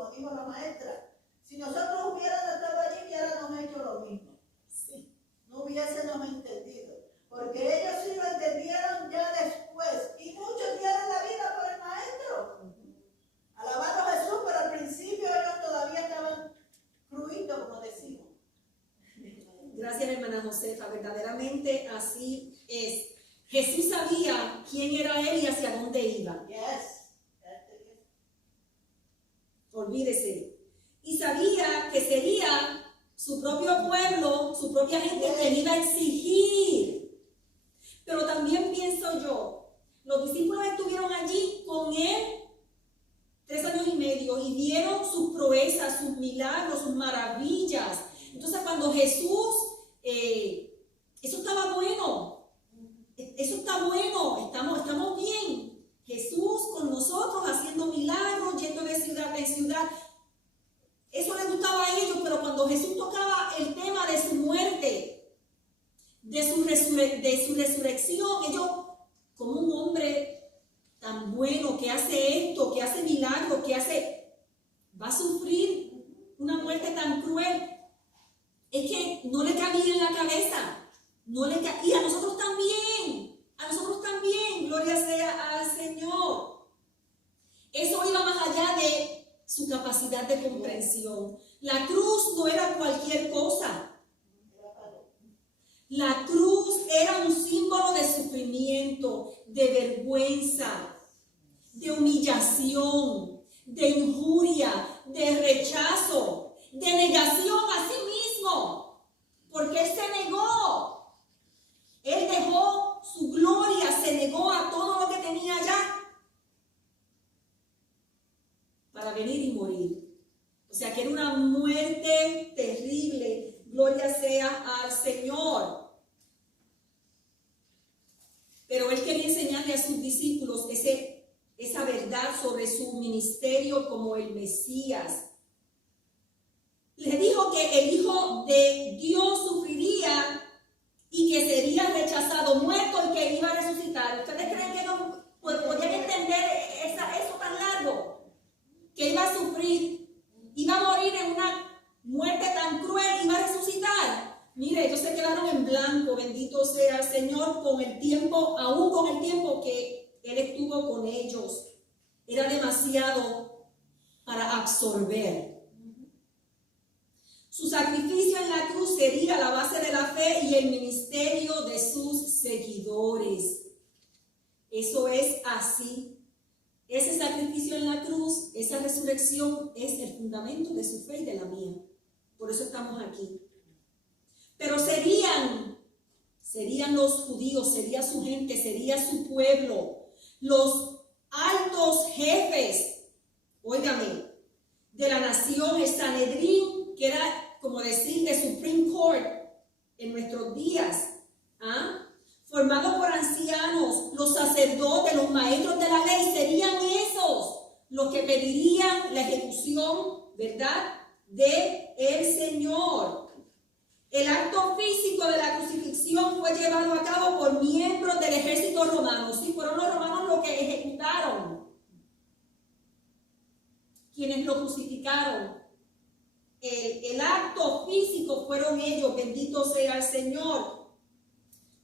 como dijo la maestra. Si nosotros hubiéramos estado allí, hubiéramos hecho lo mismo. Sí. No hubiésemos entendido. Porque ellos sí lo entendieron ya después. Y muchos dieron la vida por el maestro. Alabando a Jesús, pero al principio ellos todavía estaban cruitos, como decimos. Gracias, hermana Josefa. Verdaderamente así es. Jesús sabía quién era él y hacia dónde iba. Yes. Olvídese. Y sabía que sería su propio pueblo, su propia gente que le iba a exigir. Pero también pienso yo, los discípulos estuvieron allí con él 3 años y medio y vieron sus proezas, sus milagros, sus maravillas. Entonces cuando Jesús, eso estaba bueno, eso está bueno, estamos bien. Jesús con nosotros haciendo milagros, yendo de ciudad en ciudad. Eso les gustaba a ellos, pero cuando Jesús tocaba el tema de su muerte, de su resurrección, ellos, como un hombre tan bueno que hace esto, que hace milagros, va a sufrir una muerte tan cruel. Es que no le cabía en la cabeza. Y a nosotros también, gloria sea al Señor. Eso iba más allá de su capacidad de comprensión. La cruz no era cualquier cosa. La cruz era un símbolo de sufrimiento, de vergüenza, de humillación, de injuria, de rechazo, de negación a sí mismo, porque él se negó. Él dejó su gloria, se negó a todo lo que tenía allá para venir y morir. O sea que era una muerte terrible. Gloria sea al Señor. Pero él quería enseñarle a sus discípulos esa verdad sobre su ministerio como el Mesías. Les dijo que el Hijo de Dios sufriría y que sería rechazado, muerto y que iba a resucitar. ¿Ustedes creen que no podían entender eso tan largo? Que iba a sufrir, iba a morir en una muerte tan cruel, iba a resucitar. Mire, ellos se quedaron en blanco, bendito sea el Señor, con el tiempo, aún con el tiempo que Él estuvo con ellos. Era demasiado para absorber. Su sacrificio en la cruz sería la base de la fe y el ministerio de sus seguidores. Eso es así. Ese sacrificio en la cruz, esa resurrección es el fundamento de su fe y de la mía. Por eso estamos aquí. Pero serían los judíos, sería su gente, sería su pueblo, los altos jefes, óigame, de la nación, el Sanedrín, que era como decir de Supreme Court en nuestros días, formado por ancianos, los sacerdotes, los maestros de la ley, serían esos los que pedirían la ejecución, ¿verdad?, de el Señor. El acto físico de la crucifixión fue llevado a cabo por miembros del ejército romano. Sí, fueron los romanos los que ejecutaron, quienes lo crucificaron. El acto físico fueron ellos, bendito sea el Señor.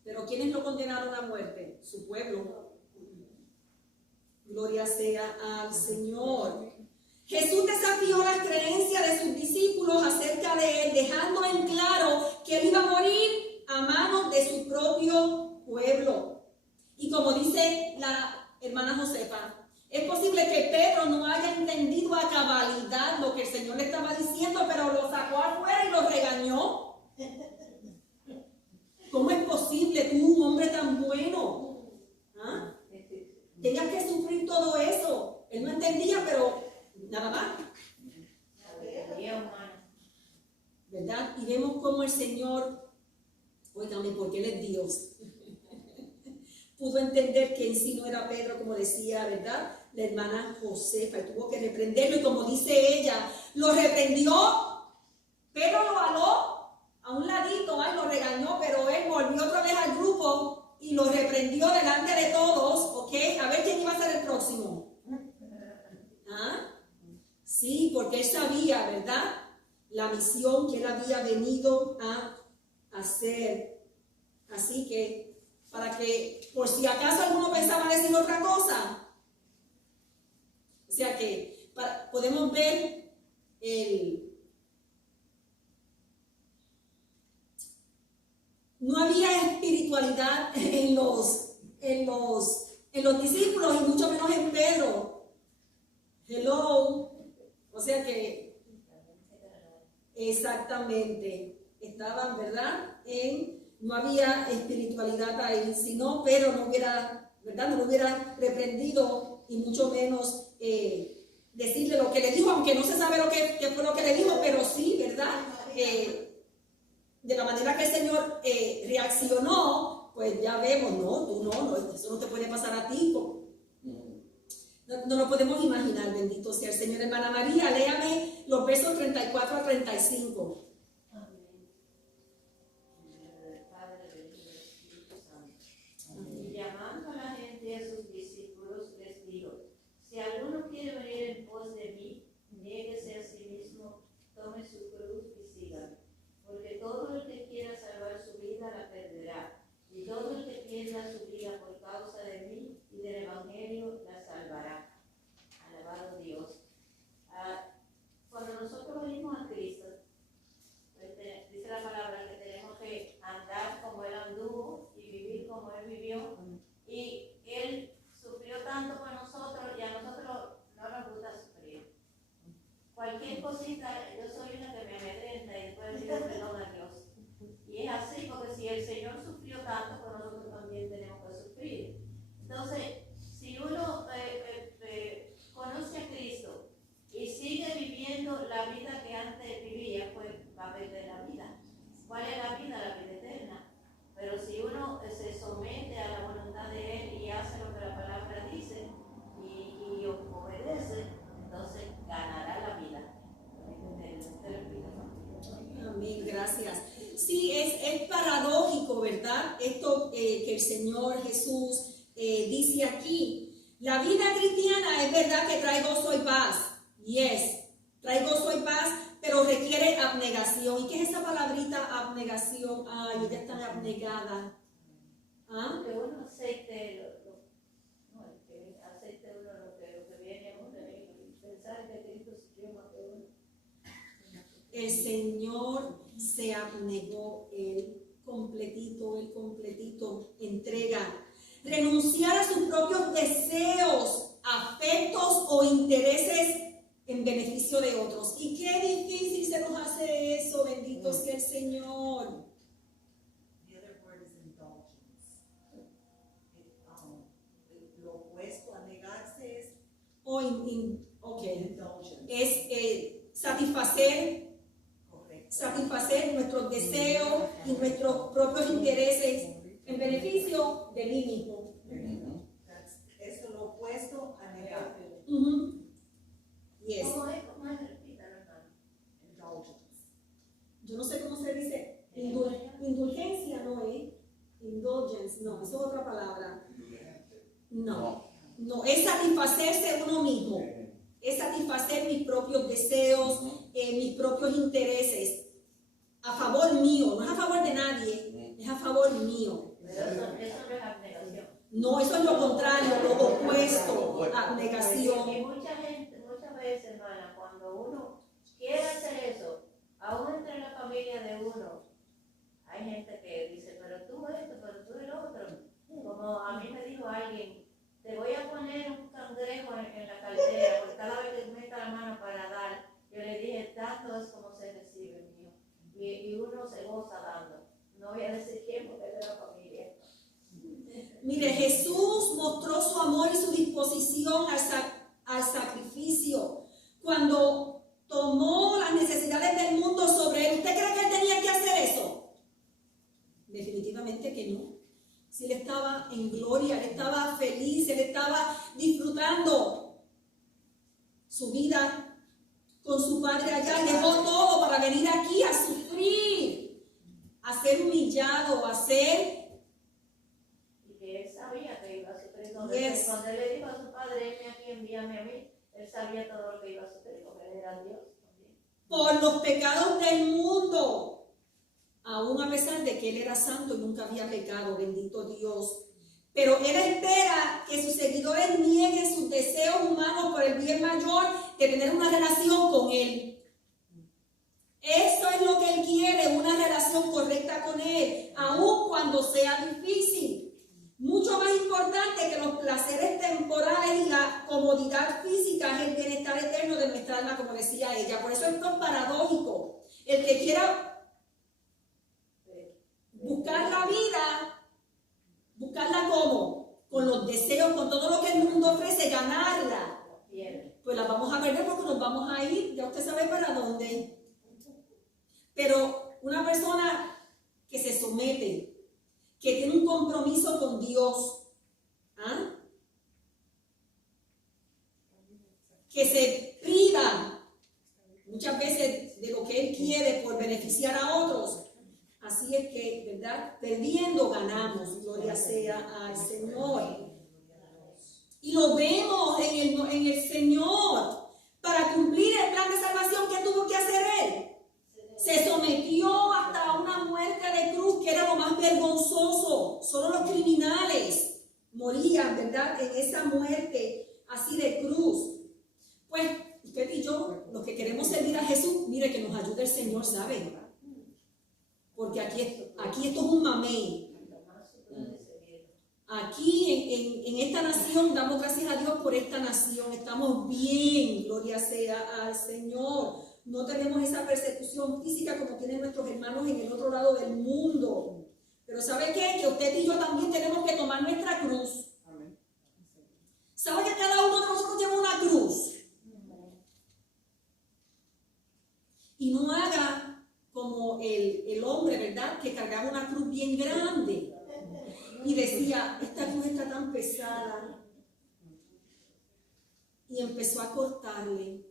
Pero ¿quiénes lo condenaron a muerte? Su pueblo. Gloria sea al Señor. Jesús desafió las creencias de sus discípulos acerca de él, dejando en claro que él iba a morir a manos de su propio pueblo. Y como dice la hermana Josefa, es posible que Pedro no haya entendido a cabalidad lo que el Señor le estaba diciendo, pero lo sacó afuera y lo regañó. ¿Cómo es posible tú, un hombre tan bueno, tengas que sufrir todo eso? Él no entendía, pero nada más. ¿Verdad? Y vemos cómo el Señor, óigame, porque Él es Dios, pudo entender que en sí no era Pedro, como decía, ¿verdad?, la hermana Josefa, y tuvo que reprenderlo, y como dice ella, lo reprendió, Pedro lo jaló a un ladito, lo regañó, pero él volvió otra vez al grupo y lo reprendió delante de todos, ¿ok? A ver quién iba a ser el próximo. Sí, porque él sabía, ¿verdad? La misión que él había venido a hacer. Así que, para que, por si acaso alguno pensaba decir otra cosa, o sea que podemos ver no había espiritualidad en los discípulos y mucho menos en Pedro. Hello. O sea que exactamente estaban, ¿verdad? No había espiritualidad ahí, sino Pedro no hubiera, ¿verdad? No lo hubiera reprendido y mucho menos decirle lo que le dijo, aunque no se sabe qué fue lo que le dijo, pero sí, ¿verdad? De la manera que el Señor reaccionó, pues ya vemos, no, tú no, eso no te puede pasar a ti. No lo podemos imaginar, bendito sea el Señor. Hermana María, léame los versos 34 a 35. Amén. Del Padre, del Hijo y del Espíritu Santo. Y llamando a la gente y a sus discípulos, les dijo: si alguno quiere venir en pos de mí, niéguese a sí mismo, tome su cruz y sígame. Porque todo el que quiera salvar su vida la perderá, y todo el que pierda su vida por causa de mí y del Evangelio la salvará. Alabado Dios. Cuando nosotros venimos a Cristo, pues dice la palabra que tenemos que andar como Él anduvo y vivir como Él vivió. Y Él sufrió tanto por nosotros y a nosotros no nos gusta sufrir. Cualquier cosita, yo soy una que me amedrenta y después pido perdón a Dios. Y es así, porque si el Señor sufrió tanto, pues nosotros también tenemos que sufrir. Entonces, si uno conoce a Cristo y sigue viviendo la vida que antes vivía, pues va a perder la vida. ¿Cuál es la vida? La vida eterna. Pero si uno se somete a la voluntad de Él y hace lo que la palabra dice y obedece, entonces ganará la vida. Amén, gracias. Sí, es paradójico, ¿verdad? Esto que el Señor Jesús dice aquí. La vida cristiana es verdad que trae gozo y paz. Yes, trae gozo y paz, pero requiere abnegación. ¿Y qué es esa palabrita abnegación? Ay, ella está abnegada. ¿Ah? Que uno aceite, aceite uno lo que viene a uno y pensar que Cristo sufrió más que uno. El Señor se abnegó, Él completito, entrega. Renunciar a sus propios deseos, afectos o intereses en beneficio de otros. Y qué difícil se nos hace eso, bendito sea el Señor. The other word is indulgence. Lo opuesto a negarse es indulgence. Es satisfacer nuestros deseos y nuestros propios intereses en beneficio de mí mismo. Es lo opuesto a negar. Yes. ¿Cómo es? Repítalo, hermano. Indulgence. Yo no sé cómo se dice. Indulgencia no es. Indulgence, no, eso es otra palabra. No, es satisfacerse uno mismo. Es satisfacer mis propios deseos, mis propios intereses. A favor mío, no es a favor de nadie, es a favor mío. Pero eso no es abnegación. No, eso es lo contrario, lo opuesto, abnegación. Y mucha gente, muchas veces, hermana, cuando uno quiere hacer eso, aún entre la familia de uno, hay gente que dice, pero tú esto, pero tú el otro. Como a mí me dijo alguien, te voy a poner un cangrejo en la cartera, porque cada vez que meta la mano para dar, yo le dije, tanto es como se recibe, mío. Y uno se goza dando. No voy a decir quién, porque es de la familia. Mire, Jesús mostró su amor y su disposición al sacrificio cuando tomó las necesidades del mundo sobre él. ¿Usted cree que él tenía que hacer eso? Definitivamente que no. Si él estaba en gloria, él estaba feliz, él estaba disfrutando su vida con su padre allá, y dejó todo para venir aquí a sufrir, a ser humillado, a ser... Y que él sabía que iba a sufrir. Cuando Yes. él le dijo a su padre, aquí, envíame a mí, Él sabía todo lo que iba a suceder porque él era Dios también. Por los pecados del mundo, aún a pesar de que él era santo y nunca había pecado, bendito Dios. Pero él espera que sus seguidores nieguen sus deseos humanos por el bien mayor de tener una relación con él. Eso es lo que él quiere, una relación correcta con él, aun cuando sea difícil. Mucho más importante que los placeres temporales y la comodidad física es el bienestar eterno de nuestra alma, como decía ella. Por eso esto es paradójico. El que quiera buscar la vida, buscarla ¿cómo? Con los deseos, con todo lo que el mundo ofrece, ganarla. Pues la vamos a perder porque nos vamos a ir, ya usted sabe para dónde. Pero una persona que se somete, que tiene un compromiso con Dios, ¿ah? Que se priva muchas veces de lo que él quiere por beneficiar a otros. Así es que, ¿verdad? Perdiendo ganamos, gloria sea al Señor. Y lo vemos en el Señor. Para cumplir el plan de salvación, ¿qué tuvo que hacer él? Se sometió hasta una muerte de cruz, que era lo más vergonzoso. Solo los criminales morían, ¿verdad? En esa muerte así de cruz. Pues usted y yo, los que queremos servir a Jesús, mire que nos ayude el Señor, ¿sabe? Porque aquí esto es un mamey. Aquí en esta nación, damos gracias a Dios por esta nación. Estamos bien, gloria sea al Señor. No tenemos esa persecución física como tienen nuestros hermanos en el otro lado del mundo. Pero ¿sabe qué? Que usted y yo también tenemos que tomar nuestra cruz. ¿Sabe que cada uno de nosotros lleva una cruz? Y no haga como el hombre, ¿verdad? Que cargaba una cruz bien grande. Y decía, esta cruz está tan pesada. Y empezó a cortarle.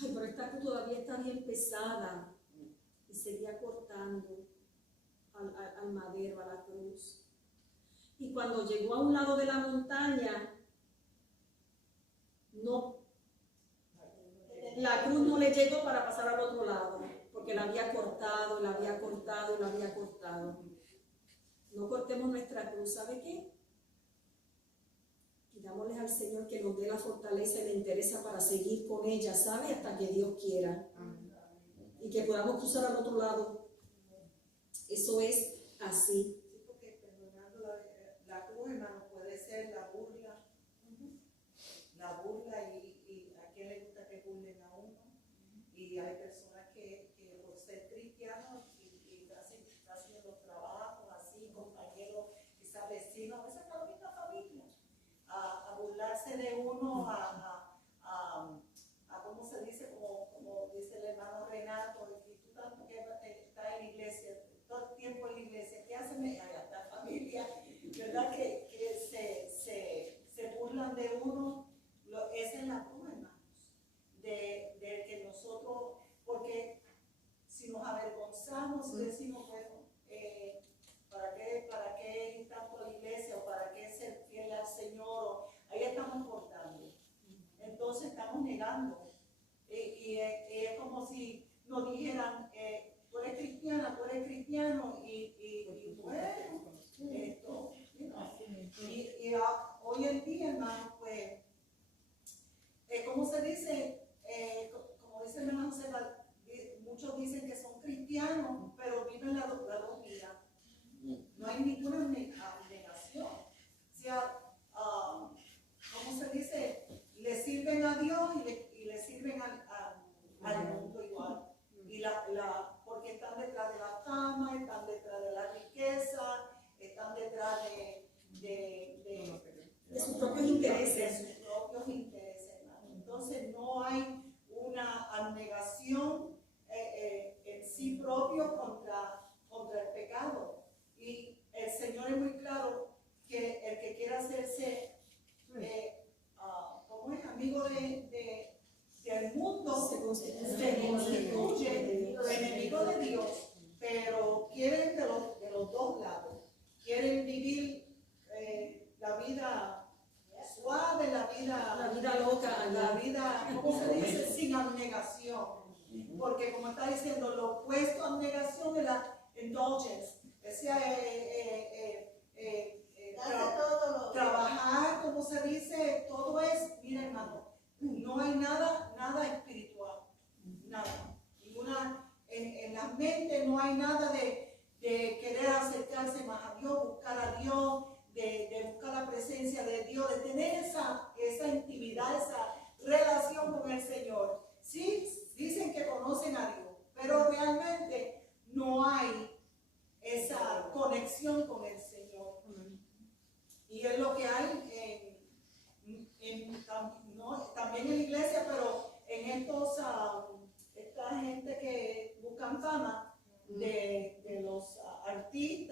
Ay, pero esta cruz todavía está bien pesada. Y seguía cortando al madero, a la cruz. Y cuando llegó a un lado de la montaña, la cruz no le llegó para pasar al otro lado, porque la había cortado, la había cortado y la había cortado. No cortemos nuestra cruz, ¿sabe qué? Pidámosle al Señor que nos dé la fortaleza y la entereza para seguir con ella, ¿sabe? Hasta que Dios quiera. Y que podamos cruzar al otro lado. Eso es así. Sí, porque perdonando la cruz, hermano, puede ser la burla. La burla y a quién le gusta que burlen a uno. Y hay personas que por ser cristianos y está haciendo trabajos así, compañeros, quizás vecinos, a veces la misma familia, a burlarse de uno, ¿cómo se dice? Como dice el hermano Renato, y tú tanto que estás en la iglesia, todo el tiempo en la iglesia, ¿qué hace la familia? ¿Verdad? Que se burlan de uno. Esa es la cruz, hermanos, de que nosotros, porque si nos avergonzamos y decimos, bueno, ¿para qué ir tanto a la iglesia o para qué ser fiel al Señor? Ahí estamos cortando. Entonces estamos negando. Y es como si nos dijeran, tú eres cristiana, tú eres cristiano, y bueno, esto, y hoy en día, hermano, pues, ¿cómo se dice? Como dice el hermano Seba, muchos dicen que son cristianos, pero viven la dos vidas. No hay ninguna negación. O sea, ¿cómo se dice? Le sirven a Dios y le sirven al mundo igual. Y porque están detrás de la fama, están detrás de la riqueza, están detrás de sus propios intereses. De sus propios intereses, hermano. Entonces no hay una abnegación en sí propio contra el pecado. Y el Señor es muy claro que el que quiera hacerse como es amigo del mundo se constituye enemigo de Dios, pero quieren de los dos lados. Quieren vivir la vida suave, la vida ¿cómo se dice? Sin abnegación. Porque como está diciendo, lo opuesto a abnegación es la indulgence. Trabajar, como se dice, todo es, mira hermano, no hay nada espiritual, nada. En la mente no hay nada de querer acercarse más a Dios, buscar a Dios, de buscar la presencia de Dios, de tener esa intimidad, esa relación con el Señor. Sí, dicen que conocen a Dios, pero realmente no hay esa conexión con el Señor. Y es lo que hay también en la iglesia, pero en esta gente que buscan fama de los artistas